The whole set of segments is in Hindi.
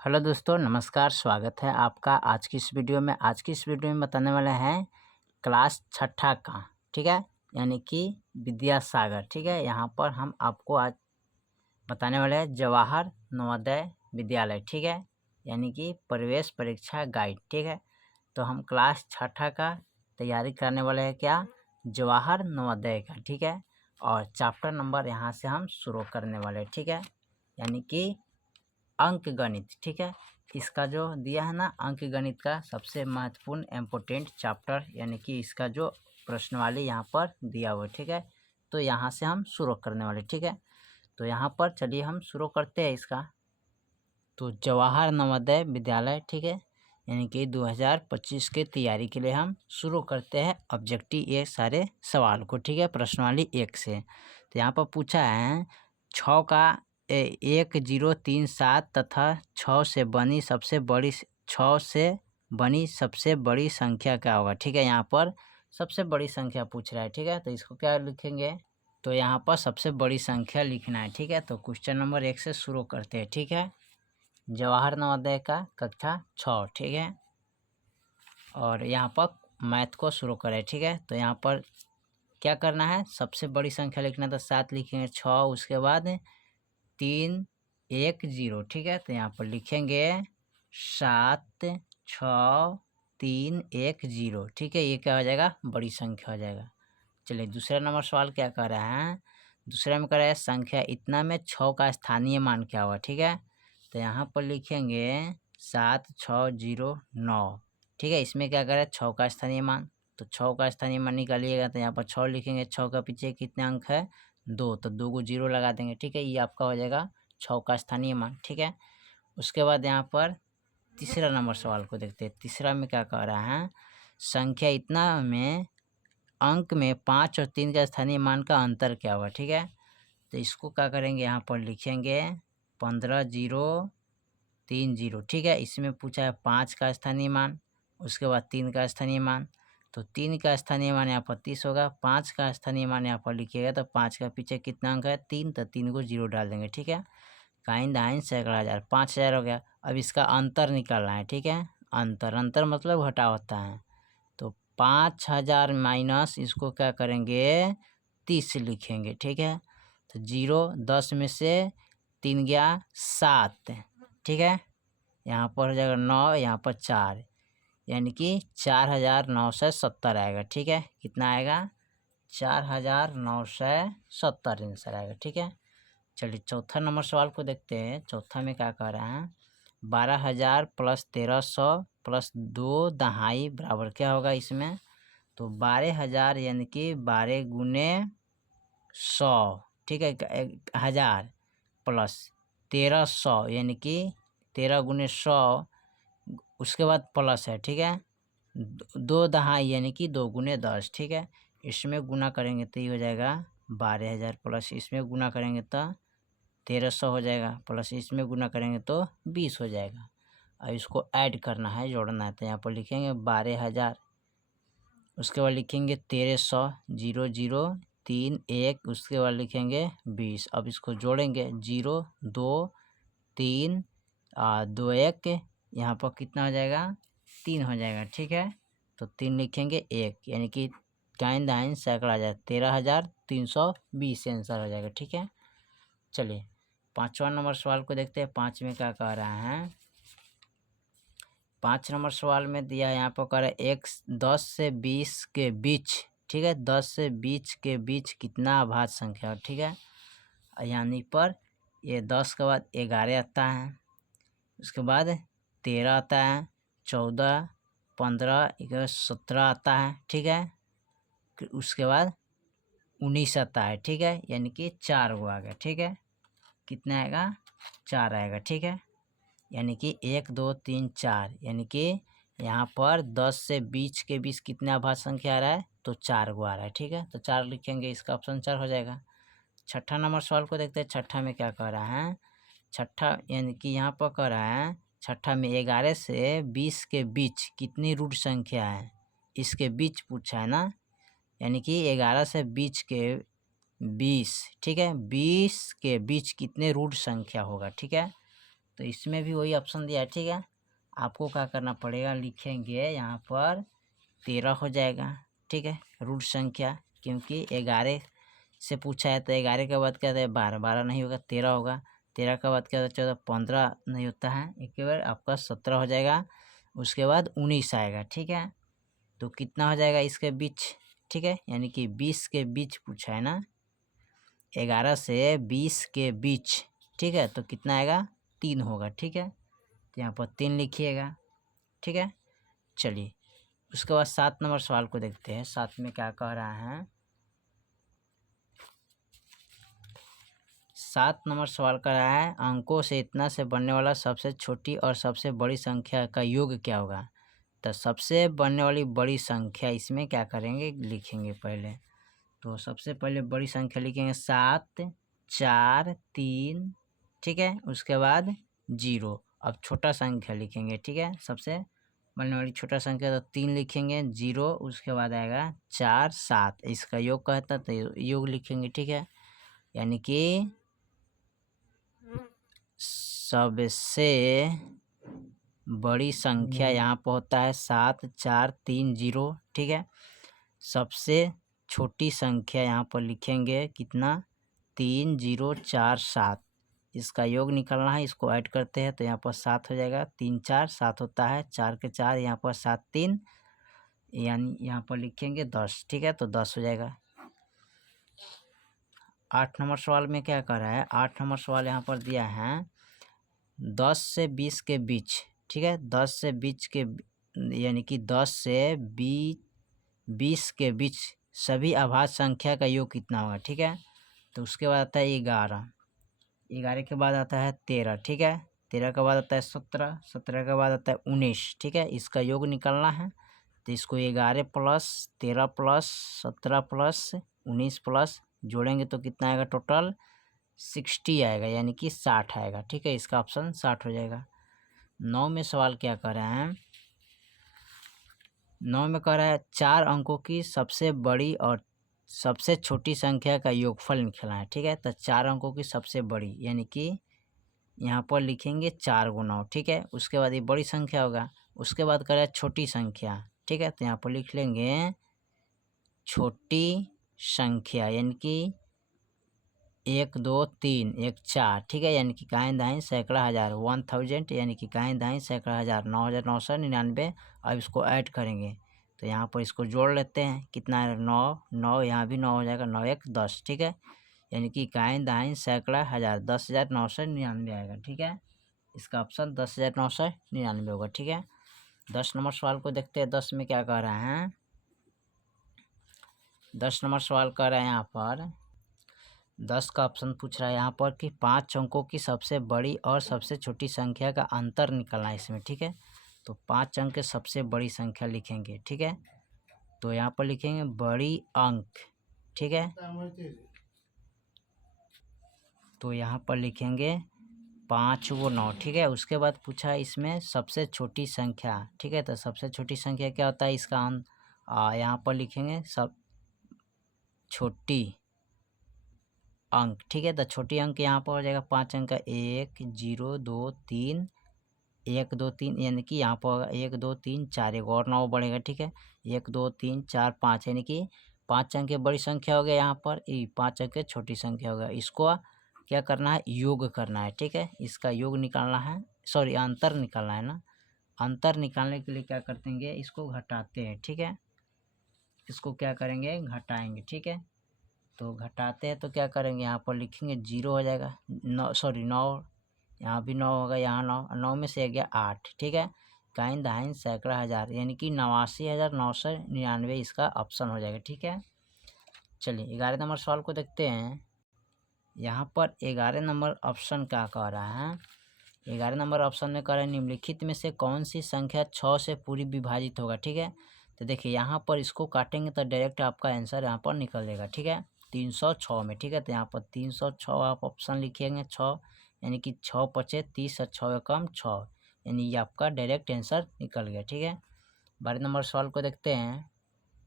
हेलो दोस्तों, नमस्कार। स्वागत है आपका आज की इस वीडियो में। आज की इस वीडियो में बताने वाले हैं क्लास छठा का, ठीक है, यानी कि विद्यासागर। ठीक है, यहाँ पर हम आपको आज बताने वाले हैं जवाहर नवोदय विद्यालय, ठीक है, यानी कि प्रवेश परीक्षा गाइड। ठीक है, तो हम क्लास छठा का तैयारी करने वाले हैं, क्या, जवाहर नवोदय का। ठीक है, और चैप्टर नंबर यहाँ से हम शुरू करने वाले हैं, ठीक है, यानी कि अंक गणित। ठीक है, इसका जो दिया है ना अंक गणित का सबसे महत्वपूर्ण इम्पोर्टेंट चैप्टर, यानी कि इसका जो प्रश्नवाली यहाँ पर दिया हुआ है। ठीक है, तो यहाँ से हम शुरू करने वाले। ठीक है, तो यहाँ पर चलिए हम शुरू करते हैं इसका। तो जवाहर नवोदय विद्यालय, ठीक है, यानी कि 2025 के तैयारी के लिए हम शुरू करते हैं ऑब्जेक्टिव ये सारे सवाल को। ठीक है, प्रश्नवाली 1 से। तो यहाँ पर पूछा है 6 का 1037 तथा 6 से बनी सबसे बड़ी संख्या क्या होगा। ठीक है, यहाँ पर सबसे बड़ी संख्या पूछ रहा है। ठीक है, तो इसको क्या लिखेंगे, तो यहाँ पर सबसे बड़ी संख्या लिखना है। ठीक है, तो क्वेश्चन नंबर 1 से शुरू करते हैं। ठीक है, जवाहर नवोदय का कक्षा 6, ठीक है, और यहाँ पर मैथ को शुरू करें। ठीक है, तो यहाँ पर क्या करना है, सबसे बड़ी संख्या लिखना, तो 7 लिखेंगे, 6 उसके बाद 3 1 0। ठीक है, तो यहाँ पर लिखेंगे 7 6 3 1 0। ठीक है, ये क्या हो जाएगा, बड़ी संख्या हो जाएगा। चलिए दूसरा नंबर सवाल क्या कर रहा है, दूसरा में कर रहा है संख्या इतना में 6 का स्थानीय मान क्या हुआ। ठीक है, तो यहाँ पर लिखेंगे 7 6 0 9। ठीक है, इसमें क्या कर रहा है, 6 का स्थानीय मान, तो 6 का स्थानीय मान निकालिएगा, तो यहाँ पर 6 लिखेंगे, 6 का पीछे कितने अंक है, 2, तो 2 को 0 लगा देंगे। ठीक है, ये आपका हो जाएगा 6 का स्थानीय मान। ठीक है, उसके बाद यहाँ पर तीसरा नंबर सवाल को देखते हैं। तीसरा में क्या कह रहा है, संख्या इतना में अंक में 5 और 3 का स्थानीय मान का अंतर क्या हुआ। ठीक है, तो इसको क्या करेंगे, यहाँ पर लिखेंगे 15 0 3 0। ठीक है, इसमें पूछा है 5 का स्थानीय मान, उसके बाद 3 का स्थानीय मान, तो 3 का स्थानीय मान यहाँ पर 30 होगा, 5 का स्थानीय मान यहाँ पर लिखिएगा, तो 5 का पीछे कितना अंक है, 3, तो 3 को 0 डाल देंगे। ठीक है, काइन दाइन सैकड़ा हज़ार, 5000 हो गया। अब इसका अंतर निकालना है। ठीक है, अंतर मतलब घटा होता है, तो 5000 माइनस इसको क्या करेंगे, 30 लिखेंगे। ठीक है, तो 0 10 में से 3 गया 7। ठीक है, यहाँ पर हो जाएगा 9, यहाँ पर 4, यानी कि 4970 आएगा। ठीक है, कितना आएगा, 4970 आंसर आएगा। ठीक है, चलिए चौथा नंबर सवाल को देखते हैं। चौथा में क्या कह रहा है, 12000 प्लस 1300 प्लस 2 दहाई बराबर क्या होगा इसमें, तो 12000 यानी कि 12 गुने 100। ठीक है, 1000 प्लस 1300 यानी कि 13 गुने 100, उसके बाद प्लस है। ठीक है, 2 दहाई यानी कि 2 गुने 10। ठीक है, इसमें गुना करेंगे तो ये हो जाएगा 12000 प्लस इसमें गुना करेंगे तो 1300 हो जाएगा, प्लस इसमें गुना करेंगे तो 20 हो जाएगा। अब इसको ऐड करना है, जोड़ना है, तो यहाँ पर लिखेंगे 12000, उसके बाद लिखेंगे 1300 0 0 3 1, उसके बाद लिखेंगे 20। अब इसको जोड़ेंगे 0 2 3 2 1, यहाँ पर कितना हो जाएगा, 3 हो जाएगा। ठीक है, तो 3 लिखेंगे 1, यानी कि काइन दाइन सैकड़ा हज़ार, 13320 आंसर हो जाएगा। ठीक है, चलिए पाँचवा नंबर सवाल को देखते हैं। 5 में क्या कह रहा है, 5 नंबर सवाल में दिया है, यहाँ पर कह रहा है 10 से 20 के बीच। ठीक है, 10 से 20 के बीच कितना अभाज्य संख्या। ठीक है, यानी पर ये 10 के बाद 11 आता है, उसके बाद 13 आता है, 14 15 17 आता है। ठीक है, उसके बाद 19 आता है। ठीक है, यानी कि 4 गो आ गया। ठीक है, कितना आएगा, 4 आएगा। ठीक है, यानी कि 1 2 3 4, यानी कि यहाँ पर 10 से 20 के बीच कितना अभाज्य संख्या आ रहा है, तो 4 गो आ रहा है। ठीक है, तो 4 लिखेंगे, इसका ऑप्शन 4 हो जाएगा। छठा नंबर सवाल को देखते हैं। छठा में क्या कह रहा है, छठा यानी कि यहाँ पर कह रहा है, छठा में 11 से 20 के बीच कितनी रूट संख्या है, इसके बीच पूछा है ना, यानी कि 11 से 20 के 20। ठीक है, 20 के बीच कितने रूट संख्या होगा। ठीक है, तो इसमें भी वही ऑप्शन दिया है, ठीक है। आपको क्या करना पड़ेगा, लिखेंगे यहाँ पर 13 हो जाएगा, ठीक है। रूट संख्या, क्योंकि 11 से पूछा है तो 11 के बाद क्या होता है 12, 12 नहीं होगा 13 होगा, 13 के बाद क्या होता है 14, 15 नहीं होता है, एक बार आपका 17 हो जाएगा, उसके बाद 19 आएगा, ठीक है। तो कितना हो जाएगा इसके बीच, ठीक है, यानी कि 20 के बीच पूछा है ना, 11 से 20 के बीच, ठीक है। तो कितना आएगा 3 होगा, ठीक है। तो यहाँ पर 3 लिखिएगा, ठीक है। चलिए उसके बाद 7 नंबर सवाल को देखते हैं, 7 में क्या कह रहा है। 7 नंबर सवाल कर रहा है, अंकों से इतना से बनने वाला सबसे छोटी और सबसे बड़ी संख्या का योग क्या होगा। तो सबसे बनने वाली बड़ी संख्या इसमें क्या करेंगे, लिखेंगे पहले। तो सबसे पहले बड़ी संख्या लिखेंगे 7, 4, 3, ठीक है। उसके बाद 0। अब छोटा संख्या लिखेंगे, ठीक है। सबसे बनने वाली छोटा संख्या तो 3 लिखेंगे, 0, उसके बाद आएगा 4, 7, इसका योग कहता है तो योग लिखेंगे, ठीक है। यानी कि सबसे बड़ी संख्या यहाँ पर होता है 7, 4, 3, 0, ठीक है। सबसे छोटी संख्या यहाँ पर लिखेंगे कितना, 3, 0, 4, 7, इसका योग निकालना है, इसको ऐड करते हैं तो यहाँ पर 7 हो जाएगा, 3, 4, 7 होता है, 4 के 4 यहाँ पर 7, 3, यानी यहाँ पर लिखेंगे 10, ठीक है। तो 10 हो जाएगा। 8 नंबर सवाल में क्या कर रहा है, 8 नंबर सवाल यहाँ पर दिया है 10 से 20 के बीच, ठीक है। 10 से 20 के यानी कि 10 से 20 के बीच सभी अभाज्य संख्या का योग कितना होगा, ठीक है। तो उसके बाद आता है 11, 11 के बाद आता है 13, ठीक है। 13 के बाद आता है 17, 17 के बाद आता है 19, ठीक है। इसका योग निकालना है तो इसको 11 प्लस 13 प्लस 17 प्लस 19 प्लस जोड़ेंगे तो कितना आएगा, टोटल 60 आएगा, यानी कि 60 आएगा, ठीक है। इसका ऑप्शन 60 हो जाएगा। 9 में सवाल क्या कर रहे हैं, 9 में कह रहा है 4 अंकों की सबसे बड़ी और सबसे छोटी संख्या का योगफल निकालना है, ठीक है। तो 4 अंकों की सबसे बड़ी यानी कि यहाँ पर लिखेंगे 4 × 9, ठीक है। उसके बाद ये बड़ी संख्या होगा, उसके बाद कह रहा है छोटी संख्या, ठीक है। तो यहाँ पर लिख लेंगे छोटी संख्या, यानी कि 1, 2, 3, 1, 4, ठीक है। यानी कि काहीं दाहीं सैकड़ा हज़ार, 1000, यानी कि काहीं दाहीं सैकड़ा हज़ार, 9999। अब इसको ऐड करेंगे तो यहाँ पर इसको जोड़ लेते हैं, कितना है 9, 9 यहाँ भी 9 हो जाएगा, 9, 1, 10, ठीक है। यानी कि काहीं दाहीं सैकड़ा हज़ार, 10,999 आएगा, ठीक है। इसका ऑप्शन 10,999 होगा, ठीक है। 10 नंबर सवाल को देखते हैं, 10 में क्या कह रहे हैं। 10 नंबर सवाल कह रहे हैं यहाँ पर 10 का ऑप्शन पूछ रहा है यहाँ पर कि 5 अंकों की सबसे बड़ी और सबसे छोटी संख्या का अंतर निकालना है इसमें, ठीक है। तो 5 अंक के सबसे बड़ी संख्या लिखेंगे, ठीक है। तो यहाँ पर लिखेंगे बड़ी अंक, ठीक है। तो यहाँ पर लिखेंगे 5 × 9, ठीक है। उसके बाद पूछा इसमें सबसे छोटी संख्या, ठीक है। तो सबसे छोटी संख्या क्या होता है इसका यहाँ पर लिखेंगे सब छोटी अंक, ठीक है। तो छोटी अंक यहाँ पर हो जाएगा 5 अंक का, 1, 0, 2, 3, 1, 2, 3, यानी कि यहाँ पर होगा 1, 2, 3, 4, एक और 9 बढ़ेगा, ठीक है। 1, 2, 3, 4, 5, यानी कि 5 अंक की बड़ी संख्या हो गया, यहाँ पर 5 अंक की छोटी संख्या हो गया। इसको क्या करना है, योग करना है, ठीक है। इसका योग निकालना है, सॉरी अंतर निकालना है ना। अंतर निकालने के लिए क्या करते हैं, इसको घटाते हैं, ठीक है। इसको क्या करेंगे, घटाएंगे, ठीक है। तो घटाते हैं तो क्या करेंगे, यहाँ पर लिखेंगे 0 हो जाएगा, 9, सॉरी 9, यहाँ भी 9 होगा, यहाँ 9, 9 में से गया 8, ठीक है। काहीं दाहीं सैकड़ा हज़ार, यानी कि 89,999 इसका ऑप्शन हो जाएगा, ठीक है। चलिए 11 नंबर सवाल को देखते हैं। यहाँ पर 11 नंबर ऑप्शन क्या कह रहा है, 11 नंबर ऑप्शन में कह रहा है निम्नलिखित में से कौन सी संख्या 6 से पूरी विभाजित होगा, ठीक है। तो देखिए यहाँ पर इसको काटेंगे तो डायरेक्ट आपका आंसर यहाँ पर निकल जाएगा, ठीक है। 306 में, ठीक है। तो यहाँ पर 306 आप ऑप्शन लिखेंगे 6, यानी कि 6 × 5 = 30 और 6 कम 6, यानी ये आपका डायरेक्ट आंसर निकल गया, ठीक है। 12 नंबर सवाल को देखते हैं।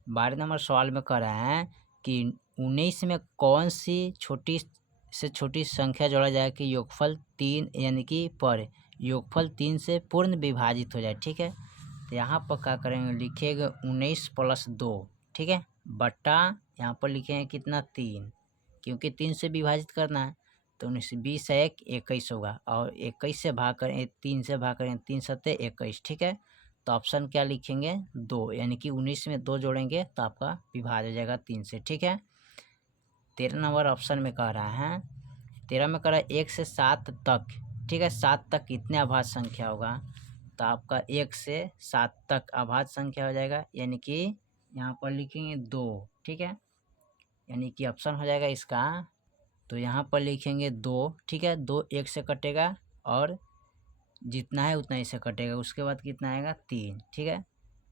12 नंबर सवाल में कह रहा है कि 19 में कौन सी छोटी इससे छोटी संख्या जोड़ा जाए कि योगफल 3 यानी कि पर योगफल 3 से पूर्ण विभाजित हो जाए। ठीक है, तो यहाँ पर क्या करेंगे, लिखेगा 19 + 2। ठीक है, बट्टा यहाँ पर लिखेंगे कितना 3, क्योंकि 3 से विभाजित करना है तो 19 20 है 21 होगा, और 21 से भाग करें 3 से भाग करें 3 सत्ते 21। ठीक है, तो ऑप्शन क्या लिखेंगे 2, यानी कि 19 में 2 जोड़ेंगे तो आपका विभाज्य हो जाएगा 3 से। ठीक है, 13 नंबर ऑप्शन में कह रहा है, 13 में कह रहा है 1 से 7 तक। ठीक है, 7 तक कितने अभाज्य संख्या होगा, तो आपका 1 से 7 तक अभाज्य संख्या हो जाएगा, यानी कि यहाँ पर लिखेंगे 2। ठीक है, यानी कि ऑप्शन हो जाएगा इसका, तो यहाँ पर लिखेंगे 2। ठीक है, 2 1 से कटेगा और जितना है उतना ही से कटेगा, उसके बाद कितना आएगा 3। ठीक है,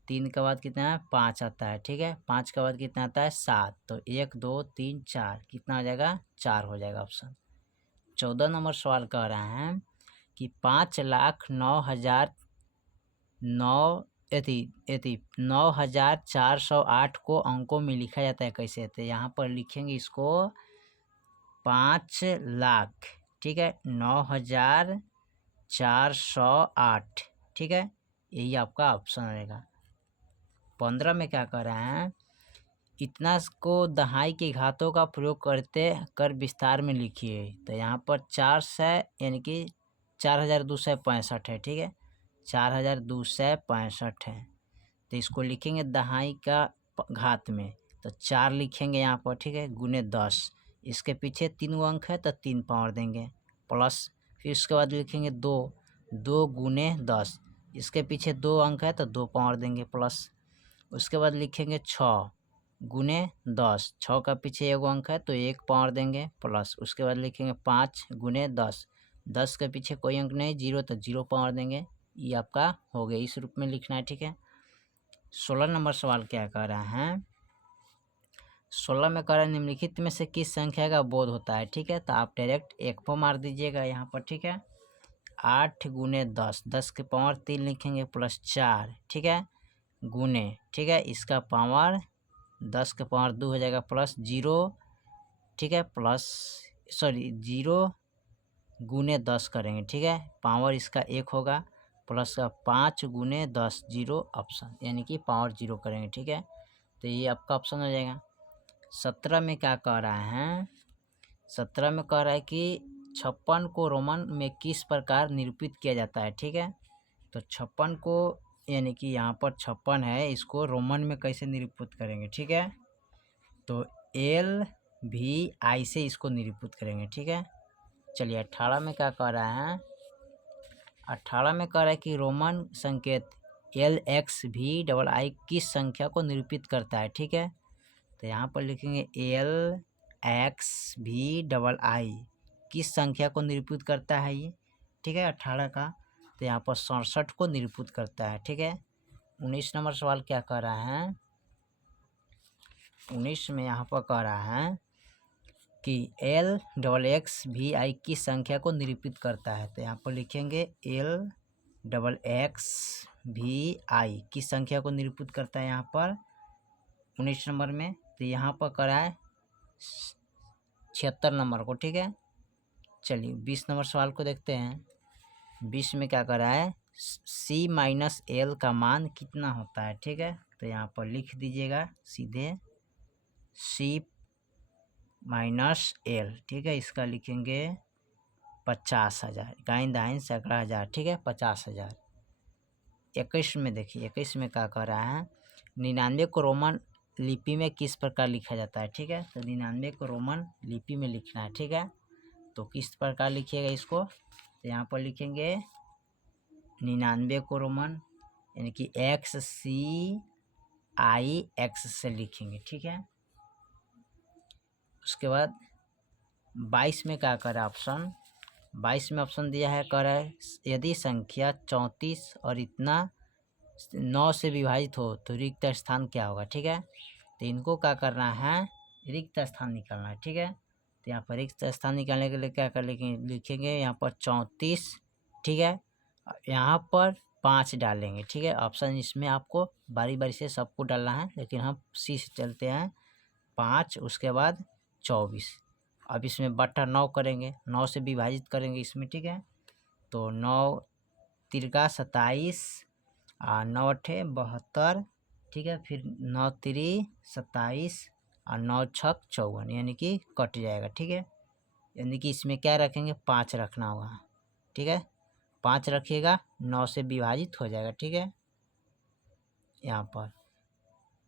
3 के बाद कितना है 5 आता है। ठीक है, 5 के बाद कितना आता है 7, तो 1 2 3 4 कितना हो जाएगा 4 हो जाएगा ऑप्शन। 14 नंबर सवाल कह रहा है कि 5,09,408 को अंकों में लिखा जाता है कैसे, तो यहाँ पर लिखेंगे इसको 5 लाख। ठीक है, 9,408। ठीक है, यही आपका ऑप्शन रहेगा। 15 में क्या कर रहे हैं, इतना को दहाई के घातों का प्रयोग करते कर विस्तार में लिखिए, तो यहाँ पर 400 यानी कि 4,265 है। ठीक है, 4,265 है, तो इसको लिखेंगे दहाई का घात में, तो 4 लिखेंगे यहाँ पर। ठीक है, गुने 10, इसके पीछे 3 अंक है तो 3 पावर देंगे प्लस, फिर उसके बाद लिखेंगे 2 गुने 10, इसके पीछे 2 अंक है तो 2 पावर देंगे प्लस, उसके बाद लिखेंगे 6 गुने 10, 6 का पीछे 1 अंक है तो 1 पावर देंगे प्लस, उसके बाद लिखेंगे 5 गुने 10, 10 के पीछे कोई अंक नहीं 0 तो 0 पावर देंगे। ये आपका हो गया, इस रूप में लिखना है। ठीक है, 16 नंबर सवाल क्या कह रहा है, 16 में कह रहा है निम्नलिखित में से किस संख्या का बोध होता है। ठीक है, तो आप डायरेक्ट 1 पर मार दीजिएगा यहाँ पर। ठीक है, 8 गुने 10, 10 के पावर 3 लिखेंगे प्लस 4। ठीक है, गुने, ठीक है, इसका पावर 10 के पावर 2 हो जाएगा प्लस 0। ठीक है, प्लस 0 गुने 10 करेंगे। ठीक है, पावर इसका 1 होगा प्लस का 5 गुने 10 0 ऑप्शन, यानी कि पावर 0 करेंगे। ठीक है, तो ये आपका ऑप्शन हो जाएगा। 17 में क्या कह रहा है, 17 में कह रहा है कि 56 को रोमन में किस प्रकार निरूपित किया जाता है। ठीक है, तो 56 को यानी कि यहाँ पर 56 है, इसको रोमन में कैसे निरूपित करेंगे। ठीक है, तो LVI से इसको निरूपित करेंगे। ठीक है, चलिए 18 में क्या कह रहा है, 18 में कह रहा है कि रोमन संकेत LXVII किस संख्या को निरूपित करता है। ठीक है, तो यहाँ पर लिखेंगे LXVII किस संख्या को निरूपित करता है ये। ठीक है, 18 का, तो यहाँ पर 67 को निरूपित करता है। ठीक है, 19 नंबर सवाल क्या कह रहा है, 19 में यहाँ पर कह रहा है कि LXXVI किस संख्या को निरूपित करता है, तो यहाँ पर लिखेंगे LXXVI किस संख्या को निरूपित करता है यहाँ पर 19 नंबर में, तो यहाँ पर कह रहा है 76 नंबर को। ठीक है, चलिए 20 नंबर सवाल को देखते हैं। 20 में क्या कर रहा है, C-L का मान कितना होता है। ठीक है, तो यहाँ पर लिख दीजिएगा सीधे C-L। ठीक है, इसका लिखेंगे 50,000, गाइन दाइन सैकड़ा हज़ार। ठीक है, 50,000। 21 में देखिए, 21 में क्या कह रहा है, 99 को रोमन लिपि में किस प्रकार लिखा जाता है। ठीक है, तो 99 को रोमन लिपि में लिखना है। ठीक है, तो किस प्रकार लिखिएगा इसको, तो यहाँ पर लिखेंगे 99 को रोमन यानी कि XCIX से लिखेंगे। ठीक है, उसके बाद 22 में क्या कर रहा है ऑप्शन, 22 में ऑप्शन दिया है, कह रहा है यदि संख्या 34 और इतना 9 से विभाजित हो तो रिक्त स्थान क्या होगा। ठीक है, तो इनको क्या करना है, रिक्त स्थान निकालना है। ठीक है, तो यहाँ पर रिक्त स्थान निकालने के लिए क्या कर लिखेंगे यहाँ पर 34। ठीक है, यहाँ पर 5 डालेंगे। ठीक है, ऑप्शन इसमें आपको बारी बारी से सबको डालना है, लेकिन हम सी से चलते हैं। 5 उसके बाद 24 अब इसमें बट्टा 9 करेंगे, 9 से विभाजित करेंगे इसमें, ठीक है। तो 9 तिरका 27 और 9 अठे 72, ठीक है। फिर 9 तिरी 27 और 9 छक 54, यानी कि कट जाएगा, ठीक है। यानी कि इसमें क्या रखेंगे, 5 रखना होगा, ठीक है। 5 रखिएगा, 9 से विभाजित हो जाएगा, ठीक है। यहाँ पर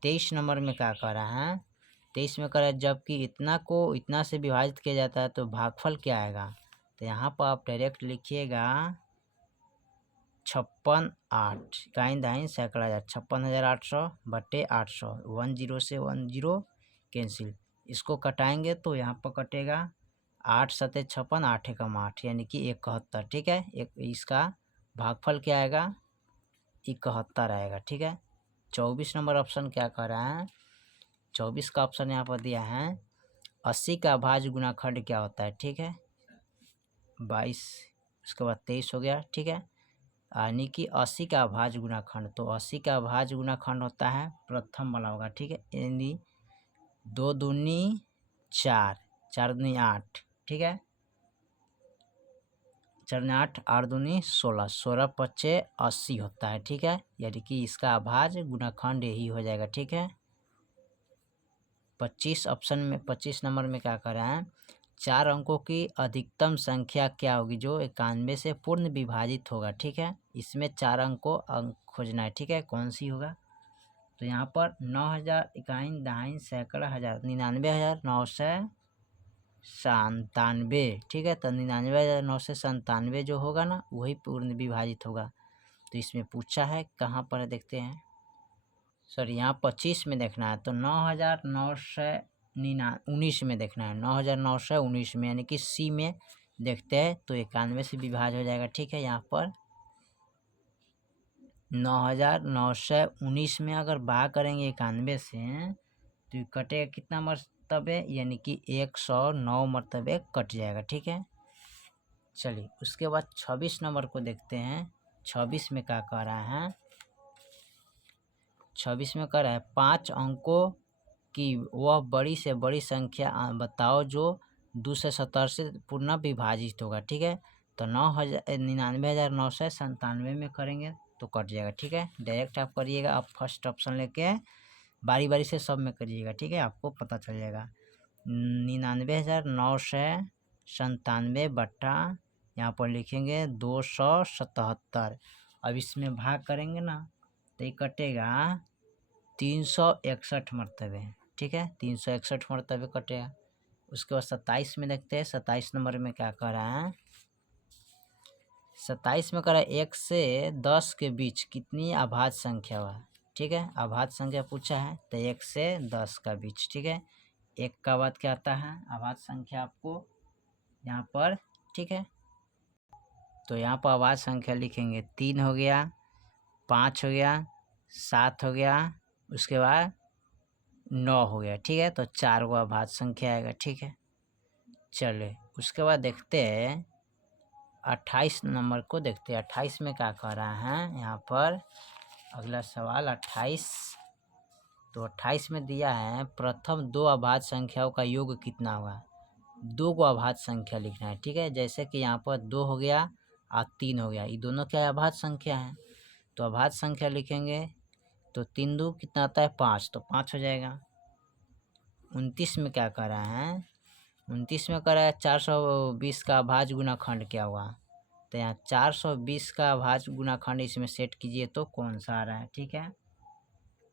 23 नंबर में क्या कर रहा है, 23 में कर रहा है जबकि इतना को इतना से विभाजित किया जाता है तो भागफल क्या आएगा। तो यहाँ पर आप डायरेक्ट लिखिएगा 56/8, काइन दाइन सैकड़ा 56,800 बटे 800, 10 से 10 कैंसिल। इसको कटाएंगे तो यहाँ पर कटेगा 8 सते 56, 8 एकम 8, यानी कि 71, ठीक है। एक इसका भागफल क्या आएगा, 71 आएगा, ठीक है। 24 नंबर ऑप्शन क्या कर रहा है, 24 का ऑप्शन यहाँ पर दिया है 80 का भाज्य गुणाखंड क्या होता है, ठीक है। 22, उसके बाद 23 हो गया, ठीक है। यानी कि 80 का भाज्य गुणाखंड, तो 80 का भाज्य गुणाखंड होता है प्रथम वाला होगा, ठीक है। यानी 2 दूनी 4, 4 दूनी 8, ठीक है। 4 दूनी 8, 8 दूनी 16, 16 पच्चे 80 होता है, ठीक है। यानी कि इसका भाज्य गुणाखंड यही हो जाएगा, ठीक है। 25 ऑप्शन में 25 नंबर में क्या कर रहा है, 4 अंकों की अधिकतम संख्या क्या होगी जो 91 से पूर्ण विभाजित होगा, ठीक है। इसमें 4 अंक खोजना है, ठीक है, कौन सी होगा। तो यहाँ पर 9,000 इकाइन दहाइन सैकड़ा हज़ार 99,997, ठीक है। तो 99,997 जो होगा ना वही पूर्ण विभाजित होगा। तो इसमें पूछा है कहाँ पर है, देखते हैं। सर यहाँ 25 में देखना है, तो 9,919 में देखना है, 9,919 में, यानी कि सी में देखते हैं तो 91 से विभाज हो जाएगा, ठीक है। यहाँ पर 9,919 में अगर भाग करेंगे 91 से तो कटेगा कितना मरतबे, यानी कि 109 मरतबे कट जाएगा, ठीक है। चलिए उसके बाद 26 नंबर को देखते हैं। 26 में क्या कह रहा है, 26 में कह रहा है 5 अंकों की वह बड़ी से बड़ी संख्या बताओ जो 270 से पूर्ण विभाजित होगा, ठीक है। तो 99,997 में करेंगे तो कट जाएगा, ठीक है। डायरेक्ट आप करिएगा, आप फर्स्ट ऑप्शन लेके बारी बारी से सब में करिएगा, ठीक है, आपको पता चल जाएगा। 99,997 बट्टा यहाँ पर लिखेंगे 277। अब इसमें भाग करेंगे ना तो ये कटेगा 361 मरतबे, ठीक है, 361 मरतबे कटेगा। उसके बाद 27 में देखते हैं। 27 नंबर में क्या कर रहा है, 27 में कर रहा है 1 से 10 के बीच कितनी अभाज्य संख्या हुआ, ठीक है। अभाज्य संख्या पूछा है तो 1 से 10 का बीच, ठीक है। 1 का बाद क्या आता है अभाज्य संख्या आपको यहाँ पर, ठीक है। तो यहाँ पर अभाज्य संख्या लिखेंगे 3 हो गया, 5 हो गया, 7 हो गया, उसके बाद 9 हो गया, ठीक है। तो 4 को अभाज्य संख्या आएगा, ठीक है। चलिए उसके बाद देखते हैं 28 नंबर को देखते हैं। 28 में क्या कह रहा है यहाँ पर, अगला सवाल 28। तो 28 में दिया है प्रथम 2 अभाज्य संख्याओं का योग कितना हुआ। 2 को अभाज्य संख्या लिखना है, ठीक है। जैसे कि यहाँ पर 2 हो गया और 3 हो गया, ये दोनों क्या अभाज्य संख्या है। तो अभाज्य संख्या लिखेंगे तो 3 2 कितना आता है 5, तो 5 हो जाएगा। 29 में क्या कर रहा है, 29 में कर रहा है 420 का अभाज्य गुणाखंड क्या हुआ। तो यहाँ 420 का अभाज्य गुणाखंड इसमें सेट कीजिए तो कौन सा आ रहा है, ठीक है।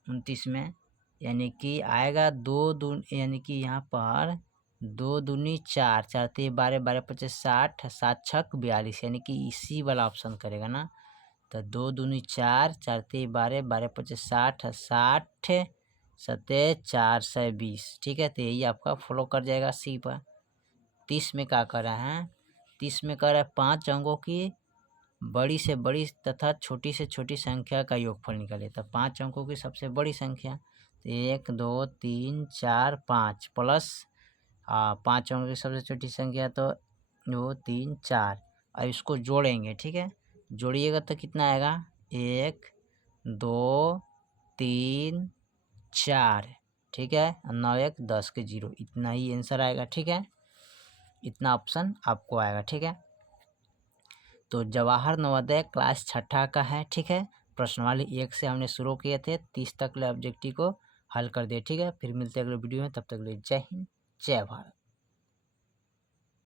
29 में यानी कि आएगा 2 दून, यानी कि यहाँ पर 2 दूनी 4, 4 3 12, 12 25 60, 7 छक 42, यानी कि इसी वाला ऑप्शन करेगा ना। तो 2 दूनी 4, 4 3 12, 12 25 60, 60 सते 420, ठीक है। तो यही आपका फॉलो कर जाएगा सी पर। 30 में क्या कर रहा है, 30 में कर रहा है 5 अंकों की बड़ी से बड़ी तथा छोटी से छोटी संख्या का योगफल निकाले। तो 5 अंकों की सबसे बड़ी संख्या तो 1 2 3 4 5 प्लस 5 अंकों की सबसे छोटी संख्या तो 2 3 4। अब इसको जोड़ेंगे, ठीक है। जोड़िएगा तो कितना आएगा 1 2 3 4, ठीक है। 9 1 10 के 0, इतना ही आंसर आएगा, ठीक है। इतना ऑप्शन आपको आएगा। ठीक है, तो जवाहर नवोदय क्लास छठा का है। ठीक है, प्रश्नावली 1 से हमने शुरू किए थे, 30 तक ले ऑब्जेक्टिव को हल कर दिए। ठीक है, फिर मिलते हैं अगले वीडियो में, तब तक के लिए जय हिंद जय भारत।